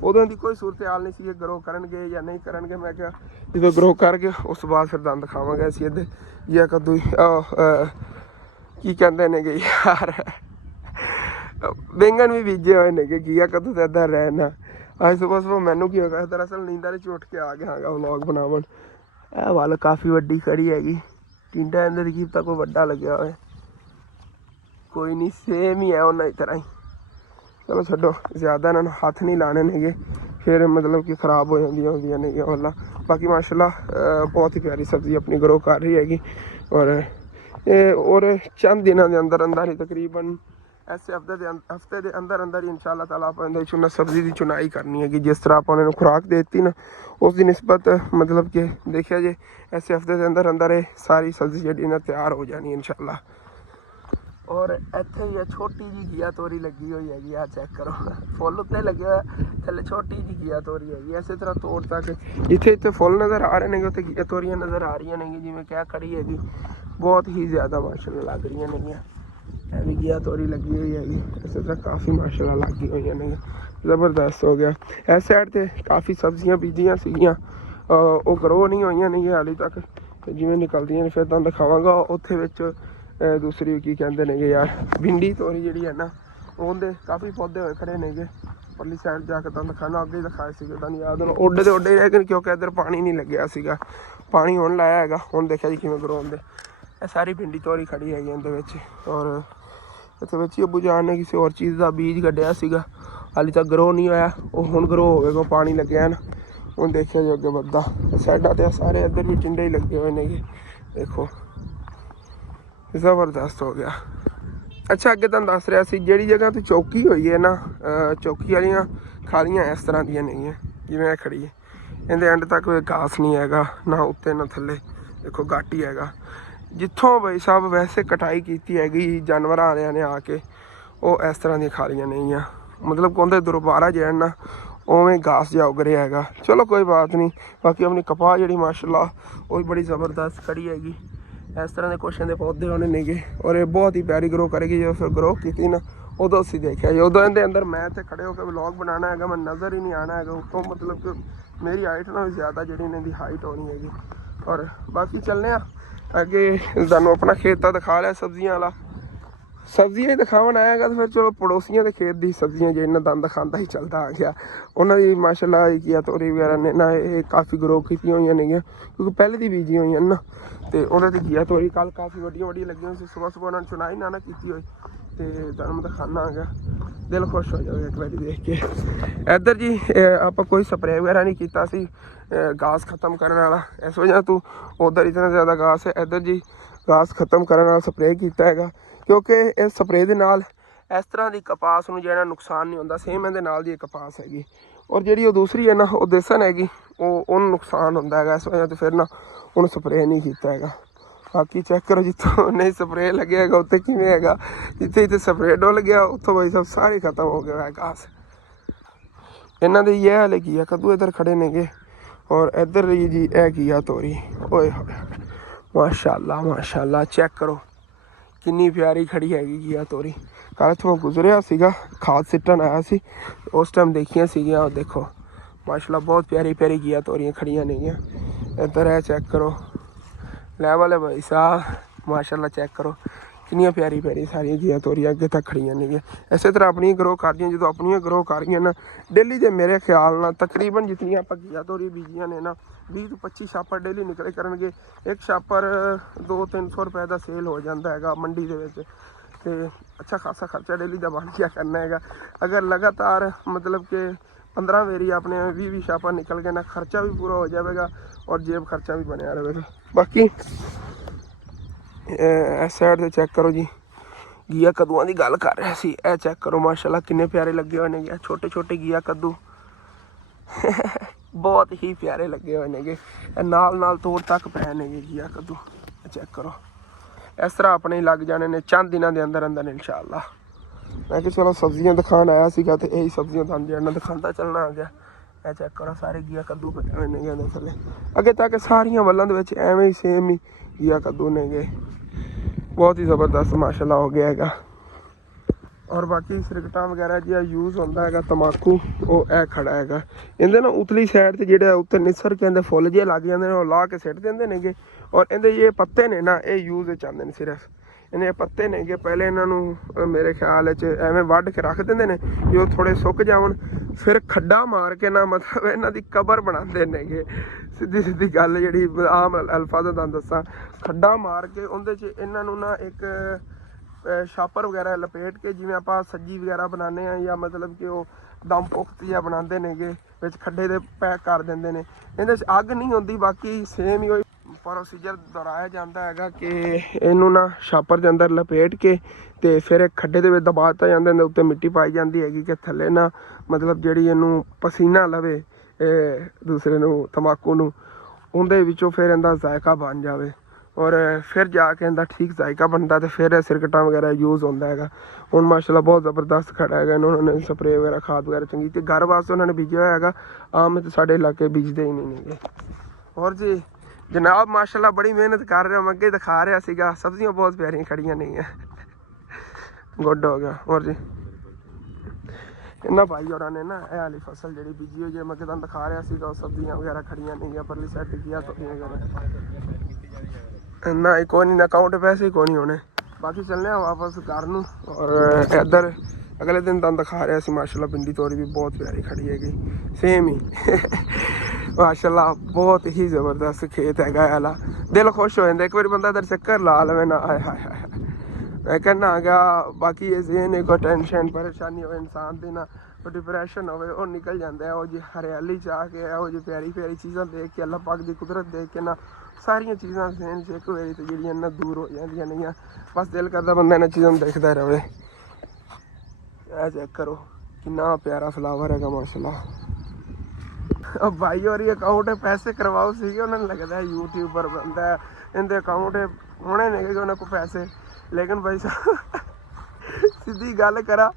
ਉਦੋਂ ਦੀ ਕੋਈ ਸੂਰਤ ਹਾਲ ਨਹੀਂ ਸੀ ਗਰੋ ਕਰਨਗੇ ਜਾਂ ਨਹੀਂ ਕਰਨਗੇ। ਮੈਂ ਕਿਹਾ ਜਦੋਂ ਗਰੋ ਕਰ ਗਏ ਉਸ ਤੋਂ ਬਾਅਦ ਫਿਰ ਦੰਦ ਦਿਖਾਵਾਂਗੇ ਅਸੀਂ। ਇੱਧਰ ਘੀਆ ਕੱਦੂ ਕੀ ਕਹਿੰਦੇ ਨੇਗੇ ਯਾਰ, ਬੈਂਗਣ ਵੀ ਬੀਜੇ ਹੋਏ ਨੇਗੇ। ਘੀਆ ਕੱਦੂ ਤਾਂ ਇੱਦਾਂ ਰਹਿਣਾ। ਅੱਜ ਸੁਬਹ ਸੁਬਹ ਮੈਨੂੰ ਕੀ ਹੋਗਾ, ਦਰਅਸਲ ਨੀਂਦਾਂ 'ਚ ਉੱਠ ਕੇ ਆ ਗਿਆ ਹੈਗਾ ਵਲੌਗ ਬਣਾਉਣ। ਇਹ ਵੱਲ ਕਾਫੀ ਵੱਡੀ ਖੜੀ ਹੈਗੀ। ਟਿੰਡਾ ਇਹਦੇ ਦੀ ਕੀਪ ਤਾਂ ਕੋਈ ਵੱਡਾ ਲੱਗਿਆ ਹੋਇਆ, ਕੋਈ ਨਹੀਂ ਸੇਮ ਹੀ ਹੈ ਉਹਨਾਂ ਦੀ ਤਰ੍ਹਾਂ ਹੀ। ਚਲੋ ਛੱਡੋ, ਜ਼ਿਆਦਾ ਇਹਨਾਂ ਨੂੰ ਹੱਥ ਨਹੀਂ ਲਾਣੇ ਨੇਗੇ, ਫਿਰ ਮਤਲਬ ਕਿ ਖ਼ਰਾਬ ਹੋ ਜਾਂਦੀਆਂ ਹੁੰਦੀਆਂ ਨੇਗੀਆਂ ਵੱਲਾਂ। ਬਾਕੀ ਮਾਸ਼ਾਅੱਲਾ ਬਹੁਤ ਹੀ ਪਿਆਰੀ ਸਬਜ਼ੀ ਆਪਣੀ ਗਰੋ ਕਰ ਰਹੀ ਹੈਗੀ। ਔਰ ਚੰਦ ਦਿਨਾਂ ਦੇ ਅੰਦਰ ਅੰਦਰ ਹੀ ਤਕਰੀਬਨ ਐਸੇ ਹਫਤੇ ਦੇ ਅੰਦਰ ਅੰਦਰ ਹੀ ਇਨਸ਼ਾਅੱਲਾ ਤਾਲਾ ਆਪਾਂ ਇਹਦੇ ਵਿੱਚੋਂ ਸਬਜ਼ੀ ਦੀ ਚੁਣਾਈ ਕਰਨੀ ਹੈਗੀ। ਜਿਸ ਤਰ੍ਹਾਂ ਆਪਾਂ ਇਹਨਾਂ ਨੂੰ ਖੁਰਾਕ ਦੇ ਦਿੱਤੀ ਨਾ, ਉਸ ਦੀ ਨਿਸਬਤ ਮਤਲਬ ਕਿ ਦੇਖਿਆ ਜੇ ਐਸੇ ਹਫਤੇ ਦੇ ਅੰਦਰ ਅੰਦਰ ਇਹ ਸਾਰੀ ਸਬਜ਼ੀ ਜਿਹੜੀ ਨਾ ਤਿਆਰ ਹੋ ਜਾਣੀ ਇਨਸ਼ਾਅੱਲਾ। ਔਰ ਇੱਥੇ ਹੀ ਛੋਟੀ ਜਿਹੀ ਘੀਆ ਤੋਰੀ ਲੱਗੀ ਹੋਈ ਹੈਗੀ। ਆਹ ਚੈੱਕ ਕਰੋ, ਫੁੱਲ ਉੱਤੇ ਲੱਗਿਆ ਹੋਇਆ, ਥੱਲੇ ਛੋਟੀ ਜਿਹੀ ਘੀਆ ਤੋਰੀ ਹੈਗੀ। ਇਸੇ ਤਰ੍ਹਾਂ ਤੋੜ ਤੱਕ ਜਿੱਥੇ ਜਿੱਥੇ ਫੁੱਲ ਨਜ਼ਰ ਆ ਰਹੇ ਨੇਗੇ ਉੱਥੇ ਘੀਆ ਤੋਰੀਆਂ ਨਜ਼ਰ ਆ ਰਹੀਆਂ ਨੇਗੀਆਂ। ਜਿਵੇਂ ਕਿਆ ਖੜੀ ਹੈਗੀ, ਬਹੁਤ ਹੀ ਜ਼ਿਆਦਾ ਮਾਸ਼ਾਅੱਲਾ ਲੱਗ ਰਹੀਆਂ ਨੇਗੀਆਂ। ਇਹ ਵੀ ਘੀਆ ਤੋਰੀ ਲੱਗੀ ਹੋਈ ਹੈਗੀ। ਇਸੇ ਤਰ੍ਹਾਂ ਕਾਫੀ ਮਾਸ਼ਾਅੱਲਾ ਲੱਗੀ ਹੋਈਆਂ ਨੇਗੀਆਂ। ਜ਼ਬਰਦਸਤ ਹੋ ਗਿਆ। ਇਸ ਸਾਈਡ 'ਤੇ ਕਾਫੀ ਸਬਜ਼ੀਆਂ ਬੀਜੀਆਂ ਸੀਗੀਆਂ, ਉਹ ਗਰੋ ਨਹੀਂ ਹੋਈਆਂ ਨੇਗੀਆਂ ਹਾਲੇ ਤੱਕ। ਜਿਵੇਂ ਨਿਕਲਦੀਆਂ ਨੇ ਫਿਰ ਤੁਹਾਨੂੰ ਦਿਖਾਵਾਂਗਾ। ਉੱਥੇ ਵਿੱਚ ਦੂਸਰੀ ਕੀ ਕਹਿੰਦੇ ਨੇਗੇ ਯਾਰ, ਭਿੰਡੀ ਤੋਰੀ ਜਿਹੜੀ ਹੈ ਨਾ, ਉਹਦੇ ਕਾਫੀ ਪੌਦੇ ਹੋਏ ਖੜੇ ਨੇਗੇ। ਪਰਲੀ ਸਾਈਡ ਜਾ ਕੇ ਤੁਹਾਨੂੰ ਦਿਖਾਉਣਾ, ਅੱਗੇ ਹੀ ਦਿਖਾਏ ਸੀਗੇ ਤੁਹਾਨੂੰ ਯਾਦ ਹੋਣਾ। ਉੱਡੇ ਦੇ ਉੱਡੇ ਰਹਿ ਗਏ ਕਿਉਂਕਿ ਇੱਧਰ ਪਾਣੀ ਨਹੀਂ ਲੱਗਿਆ ਸੀਗਾ। ਪਾਣੀ ਹੁਣ ਲਾਇਆ ਹੈਗਾ। ਹੁਣ ਦੇਖਿਆ ਜੀ ਕਿਵੇਂ ਗਰੋ ਹੁੰਦੇ। ਇਹ ਸਾਰੀ ਭਿੰਡੀ ਤੋਰੀ ਖੜੀ ਹੈਗੀ ਇਹਦੇ ਵਿੱਚ। ਔਰ ਇੱਥੇ ਵਿੱਚ ਹੀ ਅਬੂ ਜਾਨ ਨੇ ਕਿਸੇ ਹੋਰ ਚੀਜ਼ ਦਾ ਬੀਜ ਕੱਢਿਆ ਸੀਗਾ, ਹਾਲੇ ਤੱਕ ਗਰੋ ਨਹੀਂ ਹੋਇਆ। ਉਹ ਹੁਣ ਗਰੋ ਹੋਵੇਗਾ, ਪਾਣੀ ਲੱਗਿਆ ਨਾ। ਹੁਣ ਦੇਖਿਆ ਜੀ ਅੱਗੇ ਵੱਧਦਾ। ਸਾਈਡਾਂ 'ਤੇ ਸਾਰੇ ਇੱਧਰ ਵੀ ਟਿੰਡੇ ਹੀ ਲੱਗੇ ਹੋਏ ਨੇਗੇ। ਦੇਖੋ ਜ਼ਬਰਦਸਤ ਹੋ ਗਿਆ। ਅੱਛਾ, ਅੱਗੇ ਤੁਹਾਨੂੰ ਦੱਸ ਰਿਹਾ ਸੀ ਜਿਹੜੀ ਜਗ੍ਹਾ 'ਤੇ ਚੌਕੀ ਹੋਈ ਹੈ ਨਾ, ਚੌਕੀ ਵਾਲੀਆਂ ਖਾਲੀਆਂ ਇਸ ਤਰ੍ਹਾਂ ਦੀਆਂ ਨੇਗੀਆਂ ਜਿਵੇਂ ਇਹ ਖੜੀ ਹੈ। ਇਹਦੇ ਐਂਡ ਤੱਕ ਕੋਈ ਘਾਸ ਨਹੀਂ ਹੈਗਾ, ਨਾ ਉੱਤੇ ਨਾ ਥੱਲੇ। ਦੇਖੋ ਘੱਟ ਹੀ ਹੈਗਾ। ਜਿੱਥੋਂ ਬਈ ਸਾਹਿਬ ਵੈਸੇ ਕਟਾਈ ਕੀਤੀ ਹੈਗੀ ਜਾਨਵਰਾਂ ਵਾਲਿਆਂ ਨੇ ਆ ਕੇ, ਉਹ ਇਸ ਤਰ੍ਹਾਂ ਦੀਆਂ ਖਾਲੀਆਂ ਨੇਗੀਆਂ। ਮਤਲਬ ਕਹਿੰਦੇ ਦੁਬਾਰਾ ਜਿਹੜਾ ਨਾ ਉਵੇਂ ਘਾਸ ਜਿਹਾ ਉਗ ਰਿਹਾ ਹੈਗਾ। ਚਲੋ ਕੋਈ ਬਾਤ ਨਹੀਂ। ਬਾਕੀ ਆਪਣੀ ਕਪਾਹ ਜਿਹੜੀ ਮਾਸ਼ਾਅੱਲਾ ਉਹ ਵੀ ਬੜੀ ਜ਼ਬਰਦਸਤ ਖੜੀ ਹੈਗੀ। ਇਸ ਤਰ੍ਹਾਂ ਦੇ ਕੁਛ ਦੇ ਪੌਦੇ ਹੋਣੇ ਨੇਗੇ, ਔਰ ਇਹ ਬਹੁਤ ਹੀ ਪਿਆਰੀ ਗਰੋ ਕਰੇਗੀ। ਜਦੋਂ ਫਿਰ ਗਰੋ ਕੀਤੀ ਨਾ, ਉਦੋਂ ਅਸੀਂ ਦੇਖਿਆ ਜੀ, ਉਦੋਂ ਇਹਦੇ ਅੰਦਰ ਮੈਂ ਇੱਥੇ ਖੜੇ ਹੋ ਕੇ ਵਲੌਗ ਬਣਾਉਣਾ ਹੈਗਾ, ਮੈਂ ਨਜ਼ਰ ਹੀ ਨਹੀਂ ਆਉਣਾ ਹੈਗਾ ਉੱਤੋਂ। ਮਤਲਬ ਕਿ ਮੇਰੀ ਹਾਈਟ ਨਾਲੋਂ ਜ਼ਿਆਦਾ ਜਿਹੜੀ ਇਹਨਾਂ ਦੀ ਹਾਈਟ ਹੋਣੀ ਹੈਗੀ। ਔਰ ਬਾਕੀ ਚੱਲਦੇ ਹਾਂ ਅੱਗੇ। ਤੁਹਾਨੂੰ ਆਪਣਾ ਖੇਤ ਤਾਂ ਦਿਖਾ ਲਿਆ ਸਬਜ਼ੀਆਂ ਵਾਲਾ। ਸਬਜ਼ੀਆਂ ਹੀ ਦਿਖਾਉਣ ਆਇਆਗਾ, ਤੇ ਫਿਰ ਚਲੋ ਪੜੋਸੀਆਂ ਦੇ ਖੇਤ ਦੀ ਸਬਜ਼ੀਆਂ ਜਿਹੜੀਆਂ ਦੰਦ ਖਾਂਦਾ ਹੀ ਚੱਲਦਾ ਆ ਗਿਆ। ਉਹਨਾਂ ਦੀ ਮਾਸ਼ਾਅੱਲਾ ਘੀਆ ਤੋਰੀ ਵਗੈਰਾ ਨੇ ਨਾ ਇਹ ਕਾਫੀ ਗਰੋ ਕੀਤੀਆਂ ਹੋਈਆਂ ਨੇਗੀਆਂ, ਕਿਉਂਕਿ ਪਹਿਲੇ ਦੀ ਬੀਜੀਆਂ ਹੋਈਆਂ ਨਾ। ਤੇ ਉਹਨਾਂ ਦੀ ਘੀਆ ਤੋਰੀ ਕੱਲ ਕਾਫੀ ਵੱਡੀਆਂ ਲੱਗੀਆਂ ਸੀ। ਸੁਬਾਹ ਉਹਨਾਂ ਨੇ ਚੁਣਾਈ ਨਾ ਕੀਤੀ ਹੋਈ, ਤੇ ਤੁਹਾਨੂੰ ਦਿਖਾਉਣਾ ਆ ਗਿਆ, ਦਿਲ ਖੁਸ਼ ਹੋ ਜਾਵੇਗਾ ਇੱਕ ਵਾਰੀ ਦੇਖ ਕੇ। ਇੱਧਰ ਜੀ ਆਪਾਂ ਕੋਈ ਸਪਰੇਅ ਵਗੈਰਾ ਨਹੀਂ ਕੀਤਾ ਸੀ ਘਾਸ ਖਤਮ ਕਰਨ ਵਾਲਾ, ਇਸ ਵਜ੍ਹਾ ਤੋਂ ਉੱਧਰ ਇਤਨਾ ਜ਼ਿਆਦਾ ਘਾਸ ਹੈ। ਇੱਧਰ ਜੀ ਘਾਸ ਖਤਮ ਕਰਨ ਵਾਲਾ ਸਪਰੇਅ ਕੀਤਾ ਹੈਗਾ, ਕਿਉਂਕਿ ਇਸ ਸਪਰੇਅ ਦੇ ਨਾਲ ਇਸ ਤਰ੍ਹਾਂ ਦੀ ਕਪਾਸ ਨੂੰ ਜਿਹੜਾ ਨੁਕਸਾਨ ਨਹੀਂ ਹੁੰਦਾ। ਸੇਮ ਇਹਦੇ ਨਾਲ ਦੀ ਇਹ ਕਪਾਸ ਹੈਗੀ, ਔਰ ਜਿਹੜੀ ਉਹ ਦੂਸਰੀ ਹੈ ਨਾ ਉਹ ਦੇਸਨ ਹੈਗੀ, ਉਹਨੂੰ ਨੁਕਸਾਨ ਹੁੰਦਾ ਹੈਗਾ। ਇਸ ਵਜ੍ਹਾ ਤੋਂ ਫਿਰ ਨਾ ਉਹਨੂੰ ਸਪਰੇਅ ਨਹੀਂ ਕੀਤਾ ਹੈਗਾ। ਬਾਕੀ ਚੈੱਕ ਕਰੋ ਜਿੱਥੋਂ ਨਹੀਂ ਸਪਰੇਅ ਲੱਗਿਆ ਹੈਗਾ ਉੱਥੇ ਕਿਵੇਂ ਹੈਗਾ, ਜਿੱਥੇ ਸਪਰੇਅ ਡੁੱਲ ਗਿਆ ਉੱਥੋਂ ਬਾਈ ਸਾਹਿਬ ਸਾਰੇ ਖਤਮ ਹੋ ਗਿਆ ਹੈ ਘਾਸ। ਇਹਨਾਂ ਦੇ ਇਹ ਹਾਲੇ ਘੀਆ ਕੱਦੂ ਇੱਧਰ ਖੜੇ ਨੇਗੇ, ਔਰ ਇੱਧਰ ਰਹੀ ਜੀ ਇਹ ਘੀਆ ਤੋਰੀ। ਓਏ ਹੋਏ ਮਾਸ਼ਾਅੱਲਾ ਮਾਸ਼ਾਅੱਲਾ, ਚੈੱਕ ਕਰੋ ਕਿੰਨੀ ਪਿਆਰੀ ਖੜੀ ਹੈਗੀ ਘੀਆ ਤੋਰੀ। ਕੱਲ੍ਹ ਇੱਥੋਂ ਮੈਂ ਗੁਜ਼ਰਿਆ ਸੀਗਾ, ਖਾਦ ਸਿੱਟਣ ਆਇਆ ਸੀ, ਉਸ ਟਾਈਮ ਦੇਖੀਆਂ ਸੀਗੀਆਂ। ਉਹ ਦੇਖੋ ਮਾਸ਼ਾਅੱਲਾ ਬਹੁਤ ਪਿਆਰੀ ਘੀਆ ਤੋਰੀਆਂ ਖੜੀਆਂ ਨੇਗੀਆਂ। ਇੱਧਰ ਇਹ ਚੈੱਕ ਕਰੋ ਲੈਵਲ ਹੈ ਭਾਈ ਸਾਹਿਬ, ਮਾਸ਼ਾਅੱਲਾ ਚੈੱਕ ਕਰੋ ਕਿੰਨੀਆਂ ਪਿਆਰੀ ਸਾਰੀਆਂ ਘੀਆ ਤੋਰੀਆਂ ਅੱਗੇ ਤੱਕ ਖੜੀਆਂ ਨੇਗੀਆਂ। ਇਸੇ ਤਰ੍ਹਾਂ ਆਪਣੀਆਂ ਗਰੋ ਕਰ ਰਹੀਆਂ, ਜਦੋਂ ਆਪਣੀਆਂ ਗਰੋ ਕਰ ਰਹੀਆਂ ਨਾ ਡੇਲੀ ਦੇ ਮੇਰੇ ਖਿਆਲ ਨਾਲ ਤਕਰੀਬਨ ਜਿੰਨੀਆਂ ਆਪਾਂ ਘੀਆ ਤੋਰੀ ਬੀਜੀਆਂ ਨੇ ਨਾ 20 ਤੋਂ 25 ਛਾਪਰ ਡੇਲੀ ਨਿਕਲੇ ਕਰਨਗੇ। ਇੱਕ ਛਾਪਰ 200-300 ਰੁਪਏ ਦਾ ਸੇਲ ਹੋ ਜਾਂਦਾ ਹੈਗਾ ਮੰਡੀ ਦੇ ਵਿੱਚ, ਤੇ ਅੱਛਾ ਖਾਸਾ ਖਰਚਾ ਡੇਲੀ ਦਾ ਬਣ ਗਿਆ ਕਰਨਾ ਹੈਗਾ। ਅਗਰ ਲਗਾਤਾਰ ਮਤਲਬ ਕਿ 15 ਵਾਰੀ ਆਪਣੇ 20 ਛਾਪਰ ਨਿਕਲ ਗਏ ਨਾ, ਖਰਚਾ ਵੀ ਪੂਰਾ ਹੋ ਜਾਵੇਗਾ ਔਰ ਜੇਬ ਖਰਚਾ ਵੀ ਬਣਿਆ ਰਹੇਗਾ। ਬਾਕੀ ਇਸ ਸਾਈਡ 'ਤੇ ਚੈੱਕ ਕਰੋ ਜੀ, ਘੀਆ ਕੱਦੂਆਂ ਦੀ ਗੱਲ ਕਰ ਰਿਹਾ ਸੀ। ਇਹ ਚੈੱਕ ਕਰੋ ਮਾਸ਼ਾਅੱਲਾ ਕਿੰਨੇ ਪਿਆਰੇ ਲੱਗੇ ਹੋਏ ਨੇਗੇ, ਛੋਟੇ ਘੀਆ ਕੱਦੂ ਬਹੁਤ ਹੀ ਪਿਆਰੇ ਲੱਗੇ ਹੋਏ ਨੇਗੇ। ਨਾਲ ਤੋੜ ਤੱਕ ਪਏ ਨੇਗੇ ਘੀਆ ਕੱਦੂ, ਚੈੱਕ ਕਰੋ। ਇਸ ਤਰ੍ਹਾਂ ਆਪਣੇ ਲੱਗ ਜਾਣੇ ਨੇ ਚੰਦ ਦਿਨਾਂ ਦੇ ਅੰਦਰ ਇਨਸ਼ਾਅੱਲਾ। ਮੈਂ ਕਿਹਾ ਚਲੋ ਸਬਜ਼ੀਆਂ ਦਿਖਾਉਣ ਆਇਆ ਸੀਗਾ, ਤੇ ਇਹੀ ਸਬਜ਼ੀਆਂ ਤੁਹਾਨੂੰ ਜਿਹੜਾ ਦਿਖਾਉਂਦਾ ਚੱਲਣਾ ਆ ਗਿਆ। ਇਹ ਚੈੱਕ ਕਰੋ ਸਾਰੇ ਘੀਆ ਕੱਦੂ ਪਏ ਹੋਏ ਨੇਗੇ ਇਹਦੇ ਥੱਲੇ। ਅੱਗੇ ਤੱਕ ਸਾਰੀਆਂ ਵੱਲਾਂ ਦੇ ਵਿੱਚ ਐਵੇਂ ਹੀ ਸੇਮ ਹੀ ਘੀਆ ਕੱਦੂ ਨੇਗੇ, ਬਹੁਤ ਹੀ ਜ਼ਬਰਦਸਤ ਮਾਸ਼ਾਅੱਲਾ ਹੋ ਗਿਆ ਹੈਗਾ। ਔਰ ਬਾਕੀ ਸਿਰਕਟਾਂ ਵਗੈਰਾ ਜਿਹੜਾ ਯੂਜ਼ ਹੁੰਦਾ ਹੈਗਾ ਤੰਬਾਕੂ, ਉਹ ਇਹ ਖੜਾ ਹੈਗਾ। ਇਹਦੇ ਨਾ ਉਤਲੀ ਸਾਈਡ 'ਤੇ ਜਿਹੜੇ ਉੱਤੇ ਨਿਸਰ ਕੇ ਇਹਦੇ ਫੁੱਲ ਜਿਹੇ ਲੱਗ ਜਾਂਦੇ ਨੇ, ਉਹ ਲਾ ਕੇ ਸਿੱਟ ਦਿੰਦੇ ਨੇਗੇ। ਔਰ ਇਹਦੇ ਇਹ ਪੱਤੇ ਨੇ ਨਾ ਇਹ ਯੂਜ਼ ਵਿੱਚ ਆਉਂਦੇ ਨੇ ਸਿਰਫ। ਇਹਨੇ ਪੱਤੇ ਨੇਗੇ ਪਹਿਲੇ ਇਹਨਾਂ ਨੂੰ ਮੇਰੇ ਖਿਆਲ 'ਚ ਐਵੇਂ ਵੱਢ ਕੇ ਰੱਖ ਦਿੰਦੇ ਨੇ, ਜਦੋਂ ਥੋੜ੍ਹੇ ਸੁੱਕ ਜਾਵਣ ਫਿਰ ਖੱਡਾ ਮਾਰ ਕੇ ਨਾ ਮਤਲਬ ਇਹਨਾਂ ਦੀ ਕਬਰ ਬਣਾਉਂਦੇ ਨੇਗੇ। ਸਿੱਧੀ ਗੱਲ ਜਿਹੜੀ ਆਮ ਅਲਫਾਜ਼ਾਂ ਤੁਹਾਨੂੰ ਦੱਸਾਂ, ਖੱਡਾ ਮਾਰ ਕੇ ਉਹਦੇ 'ਚ ਇਹਨਾਂ ਨੂੰ ਨਾ ਇੱਕ ਛਾਪਰ ਵਗੈਰਾ ਲਪੇਟ ਕੇ, ਜਿਵੇਂ ਆਪਾਂ ਸੱਜੀ ਵਗੈਰਾ ਬਣਾਉਂਦੇ ਹਾਂ ਜਾਂ ਮਤਲਬ ਕਿ ਉਹ ਦਮ ਪੁਖਤ ਜਿਹਾ ਬਣਾਉਂਦੇ ਨੇਗੇ, ਵਿੱਚ ਖੱਡੇ ਦੇ ਪੈਕ ਕਰ ਦਿੰਦੇ ਨੇ। ਇਹਦੇ 'ਚ ਅੱਗ ਨਹੀਂ ਹੁੰਦੀ, ਬਾਕੀ ਸੇਮ ਹੀ ਪ੍ਰੋਸੀਜਰ ਦੁਹਰਾਇਆ ਜਾਂਦਾ ਹੈਗਾ ਕਿ ਇਹਨੂੰ ਨਾ ਛਾਪਰ ਦੇ ਅੰਦਰ ਲਪੇਟ ਕੇ ਤੇ ਫਿਰ ਇੱਕ ਖੱਡੇ ਦੇ ਵਿੱਚ ਦਬਾ ਦਿੱਤਾ ਜਾਂਦਾ। ਇਹਦੇ ਉੱਤੇ ਮਿੱਟੀ ਪਾਈ ਜਾਂਦੀ ਹੈਗੀ ਕਿ ਥੱਲੇ ਨਾ ਮਤਲਬ ਜਿਹੜੀ ਇਹਨੂੰ ਪਸੀਨਾ ਲਵੇ ਦੂਸਰੇ ਨੂੰ ਤੰਬਾਕੂ ਨੂੰ, ਉਹਦੇ ਵਿੱਚੋਂ ਫਿਰ ਇਹਦਾ ਜ਼ਾਇਕਾ ਬਣ ਜਾਵੇ, ਔਰ ਫਿਰ ਜਾ ਕੇ ਇਹਦਾ ਠੀਕ ਜ਼ਾਇਕਾ ਬਣਦਾ, ਤੇ ਫਿਰ ਸਿਰਕਟਾਂ ਵਗੈਰਾ ਯੂਜ਼ ਹੁੰਦਾ ਹੈਗਾ। ਹੁਣ ਮਾਸ਼ਾਅੱਲਾ ਬਹੁਤ ਜ਼ਬਰਦਸਤ ਖੜਾ ਹੈਗਾ। ਉਹਨਾਂ ਨੇ ਸਪਰੇਅ ਵਗੈਰਾ ਖਾਦ ਵਗੈਰਾ ਚੰਗੀ ਤੇ ਘਰ ਵਾਸਤੇ ਉਹਨਾਂ ਨੇ ਬੀਜਿਆ ਹੋਇਆ ਹੈਗਾ। ਆਮ ਤੇ ਸਾਡੇ ਇਲਾਕੇ ਬੀਜਦੇ ਹੀ ਨਹੀਂ ਨੇਗੇ। ਔਰ ਜੀ ਜਨਾਬ ਮਾਸ਼ਾਅੱਲਾ ਬੜੀ ਮਿਹਨਤ ਕਰ ਰਹੇ ਹੋ, ਅੱਗੇ ਦਿਖਾ ਰਿਹਾ ਸੀਗਾ ਸਬਜ਼ੀਆਂ ਬਹੁਤ ਪਿਆਰੀਆਂ ਖੜੀਆਂ ਨੇਗੀਆਂ। ਗੁੱਡ ਹੋ ਗਿਆ। ਔਰ ਜੀ ਇਹਨਾਂ ਭਾਈ ਹੋਰਾਂ ਨੇ ਨਾ ਇਹ ਵਾਲੀ ਫਸਲ ਜਿਹੜੀ ਬੀਜੀ ਹੋਈ, ਜੇ ਮੈਂ ਤੁਹਾਨੂੰ ਦਿਖਾ ਰਿਹਾ ਸੀਗਾ, ਉਹ ਸਬਜ਼ੀਆਂ ਵਗੈਰਾ ਖੜੀਆਂ ਨੇਗੀਆਂ ਪਰਲੀ ਸਾਈਡ ਤੇ ਘੀਆ ਤੋਰੀਆਂ ਵਗੈਰਾ ਨਾ ਕੋਈ ਨਹੀਂ, ਅਕਾਊਂਟ ਪੈਸੇ ਕੋਈ ਨਹੀਂ ਹੋਣੇ। ਬਾਕੀ ਚੱਲਦੇ ਹਾਂ ਵਾਪਸ ਘਰ ਨੂੰ। ਔਰ ਇੱਧਰ ਅਗਲੇ ਦਿਨ ਤੁਹਾਨੂੰ ਦਿਖਾ ਰਿਹਾ ਸੀ ਮਾਸ਼ਾਅੱਲਾ ਭਿੰਡੀ ਤੋਰੀ ਵੀ ਬਹੁਤ ਪਿਆਰੀ ਖੜੀ ਹੈਗੀ, ਸੇਮ ਹੀ ਮਾਸ਼ਾਅੱਲਾ ਬਹੁਤ ਹੀ ਜ਼ਬਰਦਸਤ ਖੇਤ ਹੈਗਾ ਵਾਲਾ, ਦਿਲ ਖੁਸ਼ ਹੋ ਜਾਂਦਾ ਇੱਕ ਵਾਰੀ ਬੰਦਾ ਇੱਧਰ ਚੱਕਰ ਲਾ ਲਵੇ ਨਾ। ਆਏ ਹਾਏ ਹਾਏ ਮੈਂ ਕਹਿਣਾ ਆ ਗਿਆ। ਬਾਕੀ ਇਹ ਜ਼ੇਨ ਕੋਈ ਟੈਨਸ਼ਨ ਪਰੇਸ਼ਾਨੀ ਹੋਵੇ ਇਨਸਾਨ ਦੀ ਨਾ, ਕੋਈ ਡਿਪਰੈਸ਼ਨ ਹੋਵੇ, ਉਹ ਨਿਕਲ ਜਾਂਦਾ। ਉਹ ਜੀ ਹਰਿਆਲੀ 'ਚ ਆ ਕੇ ਇਹੋ ਜਿਹੀ ਪਿਆਰੀ ਚੀਜ਼ਾਂ ਦੇਖ ਕੇ, ਅੱਲਾ ਪਾਕ ਦੀ ਕੁਦਰਤ ਦੇਖ ਕੇ ਨਾ ਸਾਰੀਆਂ ਚੀਜ਼ਾਂ ਜ਼ੇਨ 'ਚ ਇੱਕ ਵਾਰੀ ਤੇ ਜਿਹੜੀਆਂ ਇਹਨਾਂ ਦੂਰ ਹੋ ਜਾਂਦੀਆਂ ਨੇਗੀਆਂ। ਬਸ ਦਿਲ ਕਰਦਾ ਬੰਦਾ ਇਹਨਾਂ ਚੀਜ਼ਾਂ ਨੂੰ ਦੇਖਦਾ ਰਹੇ। ਇਹ ਚੈੱਕ ਕਰੋ ਕਿੰਨਾ ਪਿਆਰਾ ਫਲਾਵਰ ਹੈਗਾ ਮਾਸ਼ਾਅੱਲਾ। भाई और अकाउंट पैसे करवाओ सीगे, उन्होंने लगता है यूट्यूबर बंदा है, इनके अकाउंट होने नहीं उन्होंने को पैसे। लेकिन भाई साहब सीधी गल करा,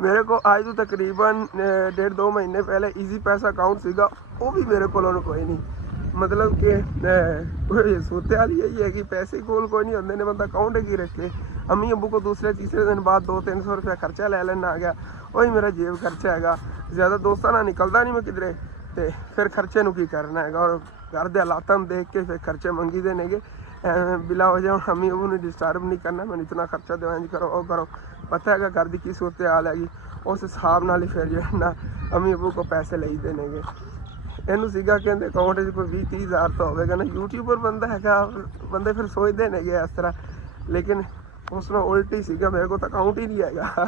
मेरे को आज तो तकरीबन 1.5-2 महीने पहले ईजी पैसा अकाउंट सीगा, वो भी मेरे को कोई नहीं। मतलब कि सोते वाली यही है कि पैसे कोल कोई नहीं होंगे, बंदा अकाउंट की रखे। अम्मी अबू को दूसरे तीसरे दिन बाद 200-300 रुपया खर्चा ले लेना आ गया, वही मेरा जेब खर्चा है। ज़्यादा दोस्तों ना निकलता नहीं मैं किधरे, तो फिर खर्चे नूं की करना है। और घर के हालात देख के फिर खर्चे मंगी दे नेगे। बिला हो जाए अम्मी अबू ने डिस्टर्ब नहीं करना, मैंने इतना खर्चा दो, इंज करो वो करो, पता है घर की सूरत हाल हैगी, उस हिसाब नाल ही फिर जो है ना अम्मी अबू को पैसे ले देने गे। ਇਹਨੂੰ ਸੀਗਾ ਕਹਿੰਦੇ ਅਕਾਊਂਟ 'ਚ ਕੋਈ 20-30 ਹਜ਼ਾਰ ਤਾਂ ਹੋਵੇਗਾ ਨਾ, ਯੂਟਿਊਬਰ ਬੰਦਾ ਹੈਗਾ, ਬੰਦੇ ਫਿਰ ਸੋਚਦੇ ਨੇਗੇ ਇਸ ਤਰ੍ਹਾਂ, ਲੇਕਿਨ ਉਸ ਨੂੰ ਉਲਟੀ ਸੀਗਾ, ਮੇਰੇ ਕੋਲ ਤਾਂ ਅਕਾਊਂਟ ਹੀ ਨਹੀਂ ਹੈਗਾ।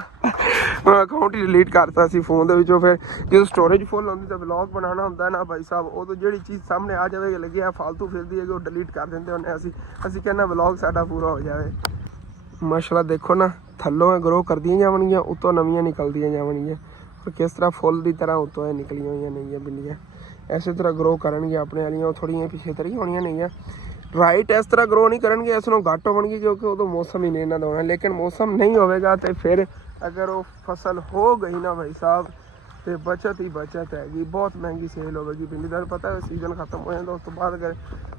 ਮੈਂ ਅਕਾਊਂਟ ਹੀ ਡਿਲੀਟ ਕਰਤਾ ਸੀ ਫੋਨ ਦੇ ਵਿੱਚੋਂ। ਫਿਰ ਜਦੋਂ ਸਟੋਰੇਜ ਫੁੱਲ ਹੁੰਦੀ ਤਾਂ ਵਲੌਗ ਬਣਾਉਣਾ ਹੁੰਦਾ ਨਾ ਭਾਈ ਸਾਹਿਬ, ਉਦੋਂ ਜਿਹੜੀ ਚੀਜ਼ ਸਾਹਮਣੇ ਆ ਜਾਵੇ ਲੱਗਿਆ ਫਾਲਤੂ ਫਿਰਦੀ ਹੈਗੀ, ਉਹ ਡਿਲੀਟ ਕਰ ਦਿੰਦੇ ਹੁੰਦੇ ਅਸੀਂ ਕਹਿੰਦਾ ਵਲੌਗ ਸਾਡਾ ਪੂਰਾ ਹੋ ਜਾਵੇ। ਮਾਸ਼ਾਅੱਲਾ ਦੇਖੋ ਨਾ, ਥੱਲੋਂ ਗਰੋ ਕਰਦੀਆਂ ਜਾਵਣਗੀਆਂ, ਉੱਤੋਂ ਨਵੀਆਂ ਨਿਕਲਦੀਆਂ ਜਾਵਣਗੀਆਂ, ਪਰ ਕਿਸ ਤਰ੍ਹਾਂ ਫੁੱਲ ਦੀ ਤਰ੍ਹਾਂ ਉੱਤੋਂ ਇਹ ਨਿਕਲੀਆਂ ਹੋਈਆਂ ਨੇਗੀਆਂ ਬਿੱਲੀਆਂ। ਇਸੇ ਤਰ੍ਹਾਂ ਗਰੋ ਕਰਨਗੀਆਂ ਆਪਣੇ ਵਾਲੀਆਂ, ਉਹ ਥੋੜ੍ਹੀਆਂ ਪਿੱਛੇ ਤਰੀ ਹੋਣੀਆਂ ਨੇਗੀਆਂ। ਰਾਈਟ ਇਸ ਤਰ੍ਹਾਂ ਗਰੋ ਨਹੀਂ ਕਰਨਗੇ, ਇਸ ਨੂੰ ਘੱਟ ਹੋਣਗੇ ਕਿਉਂਕਿ ਉਦੋਂ ਮੌਸਮ ਹੀ ਨਹੀਂ ਇਹਨਾਂ ਦਾ ਹੋਣਾ। ਲੇਕਿਨ ਮੌਸਮ ਨਹੀਂ ਹੋਵੇਗਾ ਤਾਂ ਫਿਰ ਅਗਰ ਉਹ ਫਸਲ ਹੋ ਗਈ ਨਾ ਭਾਈ ਸਾਹਿਬ ਤੇ ਬਚਤ ਹੀ ਬਚਤ ਹੈਗੀ, ਬਹੁਤ ਮਹਿੰਗੀ ਸੇਲ ਹੋਵੇਗੀ ਬਿੱਲੀ ਦਾ। ਪਤਾ ਹੈ ਸੀਜ਼ਨ ਖਤਮ ਹੋ ਜਾਂਦਾ, ਉਸ ਤੋਂ ਬਾਅਦ ਅਗਰ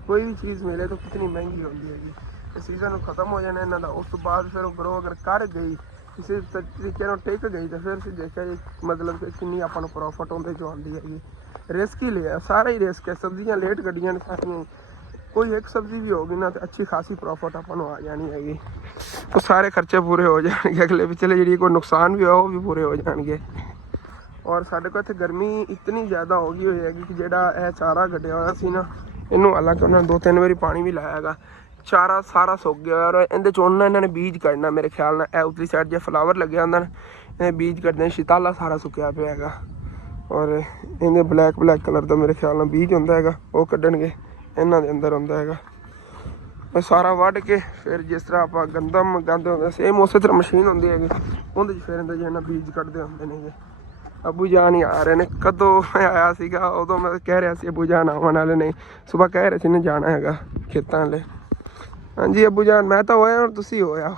ਕੋਈ ਵੀ ਚੀਜ਼ ਮਿਲੇ ਤਾਂ ਕਿਤਨੀ ਮਹਿੰਗੀ ਹੁੰਦੀ ਹੈਗੀ। ਤੇ ਸੀਜ਼ਨ ਖਤਮ ਹੋ ਜਾਣਾ ਇਹਨਾਂ ਦਾ, ਉਸ ਤੋਂ ਬਾਅਦ ਫਿਰ ਉਹ ਗਰੋ ਅਗਰ ਕਰ ਗਈ ਕਿਸੇ ਤਰੀਕੇ ਨਾਲ ਟਿਕ ਗਈ ਤਾਂ ਫਿਰ ਅਸੀਂ ਦੇਖਿਆ ਜੀ ਮਤਲਬ ਕਿ ਕਿੰਨੀ ਆਪਾਂ ਨੂੰ ਪ੍ਰੋਫਿਟ ਹੁੰਦੇ ਜੋ ਆਉਂਦੀ ਹੈਗੀ। ਰਿਸਕ ਹੀ ਲਿਆ, ਸਾਰਾ ਹੀ ਰਿਸਕ ਹੈ। ਸਬਜ਼ੀਆਂ ਲੇਟ ਗੱਡੀਆਂ ਨੇ ਸਾਰੀਆਂ, ਕੋਈ ਇੱਕ ਸਬਜ਼ੀ ਵੀ ਹੋਗੀ ਨਾ ਤਾਂ ਅੱਛੀ ਖਾਸੀ ਪ੍ਰੋਫਿਟ ਆਪਾਂ ਨੂੰ ਆ ਜਾਣੀ ਹੈਗੀ। ਉਹ ਸਾਰੇ ਖਰਚੇ ਪੂਰੇ ਹੋ ਜਾਣਗੇ, ਅਗਲੇ ਪਿਛਲੇ ਜਿਹੜੀ ਕੋਈ ਨੁਕਸਾਨ ਵੀ ਹੋਇਆ ਉਹ ਵੀ ਪੂਰੇ ਹੋ ਜਾਣਗੇ। ਔਰ ਸਾਡੇ ਕੋਲ ਇੱਥੇ ਗਰਮੀ ਇਤਨੀ ਜ਼ਿਆਦਾ ਹੋ ਗਈ ਹੋਈ ਹੈਗੀ ਕਿ ਜਿਹੜਾ ਇਹ ਚਾਰਾ ਕੱਢਿਆ ਹੋਇਆ ਸੀ ਨਾ, ਇਹਨੂੰ ਹਾਲਾਂਕਿ ਉਹਨਾਂ ਨੇ 2-3 ਵਾਰੀ ਪਾਣੀ ਵੀ ਲਾਇਆ ਹੈਗਾ, ਚਾਰਾ ਸਾਰਾ ਸੁੱਕ ਗਿਆ। ਔਰ ਇਹਦੇ 'ਚ ਉਹਨਾਂ ਇਹਨਾਂ ਨੇ ਬੀਜ ਕੱਢਣਾ ਮੇਰੇ ਖਿਆਲ ਨਾਲ, ਇਹ ਉਤਲੀ ਸਾਈਡ ਜੇ ਫਲਾਵਰ ਲੱਗਿਆ ਹੁੰਦਾ ਨਾ, ਇਹ ਬੀਜ ਕੱਢਦੇ, ਸ਼ਿਤਾਲਾ ਸਾਰਾ ਸੁੱਕਿਆ ਪਿਆ ਹੈਗਾ। ਔਰ ਇਹਦੇ ਬਲੈਕ ਕਲਰ ਦਾ ਮੇਰੇ ਖਿਆਲ ਨਾਲ ਬੀਜ ਹੁੰਦਾ ਹੈਗਾ, ਉਹ ਕੱਢਣਗੇ, ਇਹਨਾਂ ਦੇ ਅੰਦਰ ਹੁੰਦਾ ਹੈਗਾ। ਉਹ ਸਾਰਾ ਵੱਢ ਕੇ ਫਿਰ ਜਿਸ ਤਰ੍ਹਾਂ ਆਪਾਂ ਗੰਦਮ ਗਾਂਦੇ ਹੁੰਦੇ, ਸੇਮ ਉਸੇ ਤਰ੍ਹਾਂ ਮਸ਼ੀਨ ਹੁੰਦੀ ਹੈਗੀ, ਉਹਦੇ 'ਚ ਫਿਰ ਇਹਦੇ ਜਿਹਨਾਂ ਬੀਜ ਕੱਢਦੇ ਹੁੰਦੇ ਨੇਗੇ। ਅਬੂ ਜਾਨ ਹੀ ਆ ਰਹੇ ਨੇ, ਕਦੋਂ ਆਇਆ ਸੀਗਾ ਉਦੋਂ ਮੈਂ ਕਹਿ ਰਿਹਾ ਸੀ ਅਬੂ ਜਾਨ ਆਉਣ ਵਾਲੇ ਨੇ, ਸੁਬਾਹ ਕਹਿ ਰਹੇ ਸੀ ਨੇ ਜਾਣਾ ਹੈਗਾ ਖੇਤਾਂ ਵਾਲੇ। ਹਾਂਜੀ ਅਬੂ ਜਾਨ ਮੈਂ ਤਾਂ ਹੋਇਆ, ਹੁਣ ਤੁਸੀਂ ਹੋਇਆ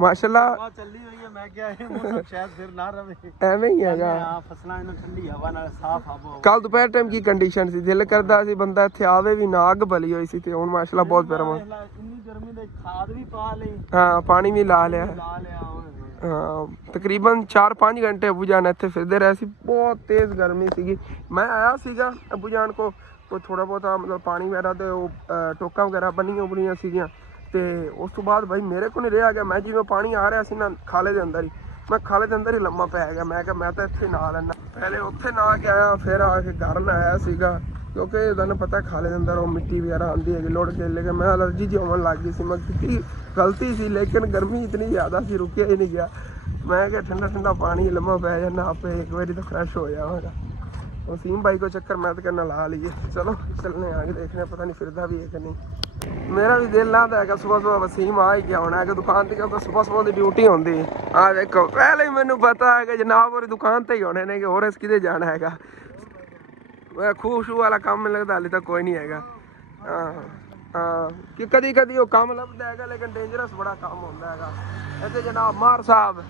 ਮਾਸ਼ਾਅੱਲਾ ਚੱਲੀ ਹੋਈ ਹੈ। ਮੈਂ ਕਿਹਾ ਇਹ ਮੌਸਮ ਸ਼ਾਇਦ ਫਿਰ ਨਾ ਰਵੇ, ਐਵੇਂ ਹੀ ਹੈਗਾ। ਹਾਂ ਫਸਲਾਂ ਇਹਨਾਂ ਠੰਡੀ ਹਵਾ ਨਾਲ ਸਾਫ਼ ਹਵਾ। ਕੱਲ ਦੁਪਹਿਰ ਟਾਈਮ ਕੀ ਕੰਡੀਸ਼ਨ ਸੀ, ਦਿਲ ਕਰਦਾ ਸੀ ਬੰਦਾ ਇੱਥੇ ਆਵੇ ਵੀ ਨਾ, ਅੱਗ ਬਲੀ ਹੋਈ ਸੀ। ਤੇ ਹੁਣ ਮਾਸ਼ਾਅੱਲਾ ਬਹੁਤ ਗਰਮ, ਇੰਨੀ ਗਰਮੀ ਦੇ ਖਾਦ ਵੀ ਪਾ ਲਈ, ਹਾਂ ਪਾਣੀ ਵੀ ਲਾ ਲਿਆ। ਹਾਂ ਤਕਰੀਬਨ 4-5 ਘੰਟੇ ਅਬੂ ਜਾਨ ਇੱਥੇ ਫਿਰਦੇ ਰਹੇ ਸੀ, ਬਹੁਤ ਤੇਜ਼ ਗਰਮੀ ਸੀਗੀ। ਮੈਂ ਆਇਆ ਸੀਗਾ ਅਬੂ ਜਾਨ ਕੋ ਕੋਈ ਥੋੜ੍ਹਾ ਬਹੁਤਾ ਮਤਲਬ ਪਾਣੀ ਵਗੈਰਾ ਤੇ ਉਹ ਟੋਕਾਂ ਵਗੈਰਾ ਬਣੀਆਂ ਸੀਗੀਆਂ। ਤੇ ਉਸ ਤੋਂ ਬਾਅਦ ਭਾਈ ਮੇਰੇ ਕੋਲ ਨਹੀਂ ਰਿਹਾ ਗਿਆ, ਮੈਂ ਜਿਵੇਂ ਪਾਣੀ ਆ ਰਿਹਾ ਸੀ ਨਾ ਖਾਲੇ ਦੇ ਅੰਦਰ ਹੀ, ਮੈਂ ਖਾਲੇ ਦੇ ਅੰਦਰ ਹੀ ਲੰਮਾ ਪੈ ਗਿਆ। ਮੈਂ ਕਿਹਾ ਮੈਂ ਤਾਂ ਇੱਥੇ ਨਾ ਲੈਣਾ, ਪਹਿਲੇ ਉੱਥੇ ਨਾ ਕੇ ਆਇਆ, ਫਿਰ ਆ ਕੇ ਘਰ ਲਾਇਆ ਸੀਗਾ ਕਿਉਂਕਿ ਤੁਹਾਨੂੰ ਪਤਾ ਖਾਲੇ ਦੇ ਅੰਦਰ ਉਹ ਮਿੱਟੀ ਵਗੈਰਾ ਆਉਂਦੀ ਹੈਗੀ, ਲੋੜ ਕੇ ਲੈ ਕੇ ਮੈਂ ਐਲਰਜੀ ਜਿਹੀ ਹੋਣ ਲੱਗ ਗਈ ਸੀ। ਮੈਂ ਕੀਤੀ ਗਲਤੀ ਸੀ, ਲੇਕਿਨ ਗਰਮੀ ਇਤਨੀ ਜ਼ਿਆਦਾ ਸੀ ਰੁਕਿਆ ਹੀ ਨਹੀਂ ਗਿਆ। ਮੈਂ ਕਿਹਾ ਠੰਡਾ ਪਾਣੀ ਲੰਮਾ ਪੈ ਜਾਂਦਾ, ਆਪੇ ਇੱਕ ਵਾਰੀ ਤਾਂ ਫਰੈਸ਼ ਹੋ ਜਾਵਾਂਗਾ। वसीम भाई को चक्कर मैं तो कहना ला लीजिए, चलो चलने आगे देखने, पता नहीं फिरदा भी है कि नहीं। मेरा भी दिल ना है सुबह वसीम आ ही गया होना है कि दुकान से क्योंकि सुबह की ड्यूटी होती है। हाँ देखो पहले ही मैंने पता है कि जनाब और दुकान से ही होने ने कि होर इस किते जाना है। खूह शू वाला काम में लगता हाले तक कोई नहीं है। हाँ हाँ कि कदी कदी वो काम लभदा है, लेकिन डेंजरस बड़ा काम होता है। इतने जनाब मार साहब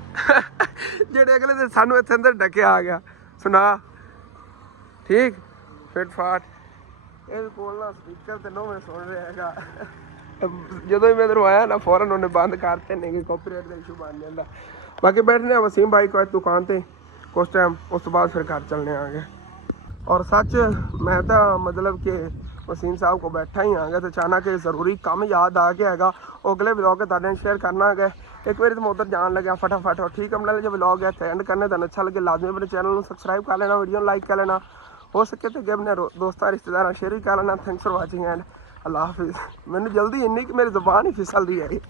जेडे अगले दिन सानू इत्थे अंदर डके आ गया सुना ठीक फिट फाट ये बोलना स्पीकर ते नो मैं सुन रहा है। ਜਦੋਂ ਹੀ ਮੈਂ ਇਧਰੋਂ ਆਇਆ ਨਾ ਫੌਰਨ ਉਹਨੇ ਬੰਦ ਕਰਤੇ ਨੇ ਕਿ ਕਾਪੀਰਾਈਟ ਦਾ ਇਸ਼ੂ ਬਣ ਜਾਂਦਾ। ਬਾਕੀ ਬੈਠਨੇ ਆ ਵਸੀਮ ਭਾਈ ਕੋਲ ਦੁਕਾਨ ਤੇ ਕੁਛ ਟਾਈਮ, ਉਸ ਤੋਂ ਬਾਅਦ ਫਿਰ ਘਰ ਚੱਲਨੇ ਆ ਗਏ। ਔਰ ਸੱਚ ਮੈਂ ਤਾਂ मतलब कि वसीम साहब को बैठा ही आ गया तो अचानक ज़रूरी काम याद आ गया है, वो अगले ब्लॉग के तुहाडे शेयर करना है। एक बार तो मैं उधर जान लगा फटाफट। और ठीक है मतलब जो ब्लॉग है एंड करने तुहानू अच्छा लगे लाजमी अपने चैनल को सबसक्राइब कर लेना, वीडियो लाइक कर लेना, हो सके तो अगे अपने दोस्तों रिश्तेदार शेयर भी कर लेना। थैंक्स फॉर वॉचिंग एंड अल्लाह हाफिज़। मैंने जल्दी इन्नी कि मेरी ज़ुबान ही फिसल रही है।